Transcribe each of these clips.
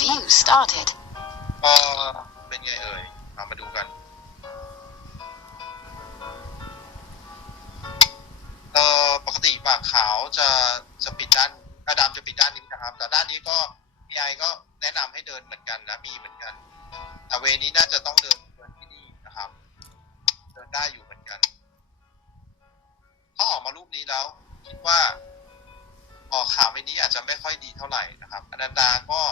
Review started. ก็เป็นไงเอ่ยเอามาดูกันเอ่อปกติปากขาวจะจะปิดด้านอาดำจะปิดด้านนี้นะครับ แต่ด้านนี้ก็ AI ก็แนะนำให้เดินเหมือนกันนะมีเหมือนกัน แต่เวนี้น่าจะต้องเดินเดินที่นี่นะครับ เดินได้อยู่เหมือนกัน ถ้าออกมารูปนี้แล้ว คิดว่าออกขาวเวนี้อาจจะไม่ค่อยดีเท่าไหร่นะครับอนันดาก็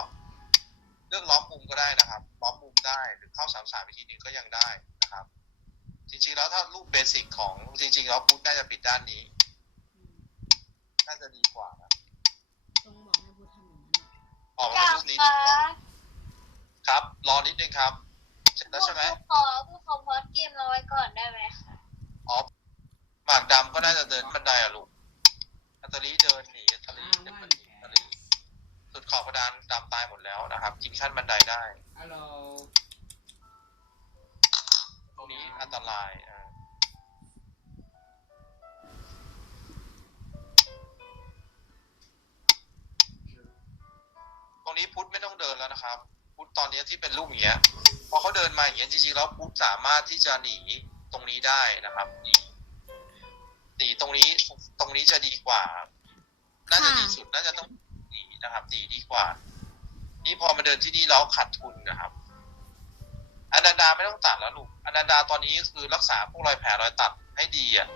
เลือกล้อมมุมก็ได้นะครับล้อมมุมได้หรือเข้าสามสามวิธีหนึ่งก็ยังได้นะครับ จริงๆแล้วถ้ารูปเบสิกของจริงๆแล้วพุทธน่าจะปิดด้านนี้น่าจะดีกว่านะต้องบอกให้พูดทำอย่างนั้นอะออกมาเป็นรูปนี้ดีกว่าครับ รอนิดนึงครับเสร็จแล้วใช่ไหมขอผู้ขอพอดเกมเราไว้ก่อนได้ไหมคะอ๋อหมากดำก็น่าจะเดินบันไดอะลูกอัตตลีเดินหนีอัตตลีเดินหนีอัตตลีสุด ขอบกระดานดำตายหมดแล้วนะครับกินขั้นบันไดได้ฮัลโหลตรงนี้อันตรายอ่าตรงนี้พุทธไม่ต้องเดินแล้วนะครับ พุทธตอนนี้ที่เป็นรูปอย่างเงี้ยพอเขาเดินมาอย่างเงี้ยจริงๆแล้วพุทธสามารถที่จะหนีตรงนี้ได้นะครับหนีหนีตรงนี้ตรงนี้จะดีกว่า น่าจะดีสุดน่าจะต้องห นะครับหนีดีกว่า นี่พอมาเดินที่นี่แล้วขาดทุนนะครับอนันดาไม่ต้องตัดแล้วลูกอนันดาตอนนี้คือรักษาพวกรอยแผลรอยตัดให้ดีอะ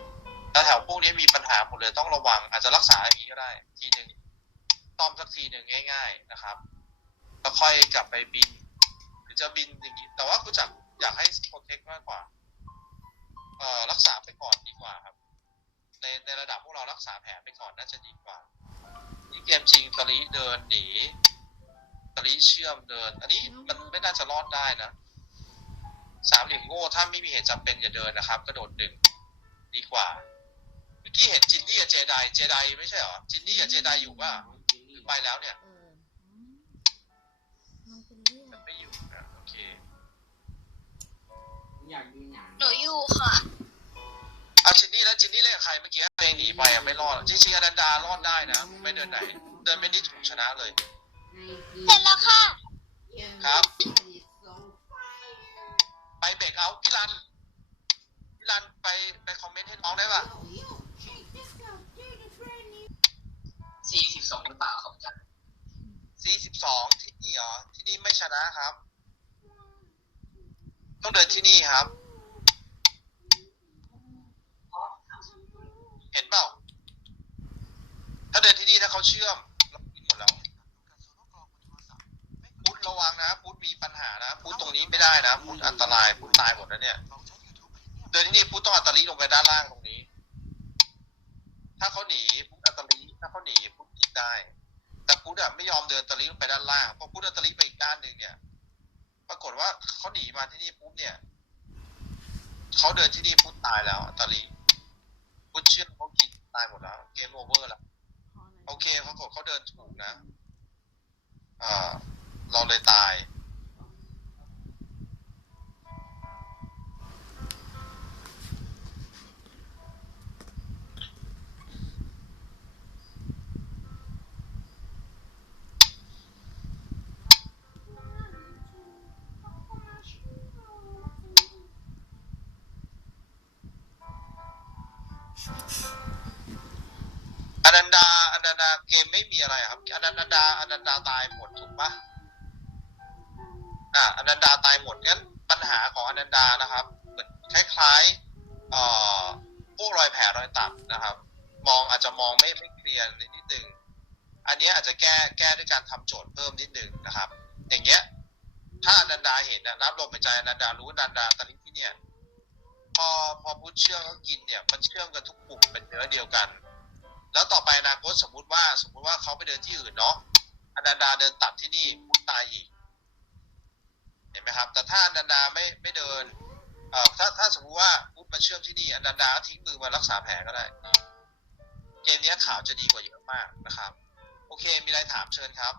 แล้วแถวพวกนี้มีปัญหาหมดเลยต้องระวัง อาจจะรักษาอย่างนี้ก็ได้ ทีหนึ่งต้อมสักทีหนึ่งง่าย ๆนะครับแล้วค่อยกลับไปบิน หรือจะบินอย่างนี้ แต่ว่ากูจักอยากให้โปรเทคมากกว่า เอ่อรักษาไปก่อนดีกว่าครับ ในในระดับพวกเรารักษาแผลไปก่อนน่าจะดีกว่า เกมจริงตะลิเดินหนีตะลิเชื่อมเดิน อันนี้มันไม่น่าจะรอดได้นะสามเหลี่ยมโง่ถ้าไม่มีเหตุจำเป็นอย่าเดินนะครับ กระโดดหนึ่งดีกว่าเมื่อกี้เห็นจินนี่กับเจไดเจไดไม่ใช่เหรอจินนี่กับเจไดอยู่ป่ะหรือไปแล้วเนี่ยเออมันเป็นเรื่องมันไม่อยู่นะโอเคอยากดูหนังหนูอยู่ค่ะเอาจินนี่แล้วจินนี่เล่นกับใครเมื่อกี้ หนีไปอะไม่รอดจริงๆอนันดารอดได้นะ ไม่เดินไหน เดินไปนี่ถูกชนะเลย เสร็จแล้วค่ะ ครับ ไปเบรกเอาท์พี่รันพี่รันไปไปคอมเมนต์ให้น้องได้ป่ะสี่สิบสองหรือเปล่าครับอาจารย์สี่สิบสองที่นี่เหรอที่นี่ไม่ชนะครับ ต้องเดินที่นี่ครับ เห็นเปล่า ถ้าเดินที่นี่ถ้าเขาเชื่อมเรากินหมดแล้วพุทธระวังนะ พุทธมีปัญหานะ พุทธตรงนี้ไม่ได้นะ พุทธอันตราย พุทธตายหมดแล้วเนี่ย เดินที่นี่พุทธต้องอัตตลีลงไปด้านล่างตรงนี้ ถ้าเขาหนีพุทธอัตตลีถ้าเขาหนีพุทธกินได้ แต่พุทธอะไม่ยอมเดินอัตตลีลงไปด้านล่าง เพราะพุทธอัตตลีไปอีกด้านหนึ่งเนี่ย ปรากฏว่าเขาหนีมาที่นี่ปุ๊บเนี่ย เขาเดินที่นี่พุทธตายแล้วอัตตลี พุทธเชื่อเขากินตายหมดแล้ว เกมโอเวอร์แล้วพออะไรโอเคปรากฏเขาเดินถูกนะอ่าเราเลยตาย อนันดาอนันดาเกมไม่มีอะไรครับอนันดาอนันดาตายหมดถูกปะอ่าอนันดาตายหมดงั้นปัญหาของอนันดานะครับเหมือนคล้ายๆเอ่อพวกรอยแผลรอยตัดนะครับ มองอาจจะมองไม่ไม่เคลียร์นิดนึงอันนี้อาจจะแก้แก้ด้วยการทำโจทย์เพิ่มนิดนึงนะครับ อย่างเงี้ย ถ้าอนันดาเห็นนะรับลมหายใจอนันดารู้อนันดาตอนนี้ที่เนี่ย พอพอพุทธเชื่อมเขากินเนี่ย มันเชื่อมกันทุกกลุ่มเป็นเนื้อเดียวกัน แล้วต่อไปอนาคตสมมุติว่าสมมุติว่าเขาไปเดินที่อื่นเนาะอนันดาเดินตัดที่นี่พุทธตายอีกเห็นไหมครับ แต่ถ้าอนันดาไม่ไม่เดินเอ่อถ้าถ้าสมมุติว่าพุทธมาเชื่อมที่นี่อนันดาทิ้งมือมารักษาแผลก็ได้เกมนี้ข่าวจะดีกว่าเยอะมากนะครับ โอเค มีอะไรถามเชิญครับ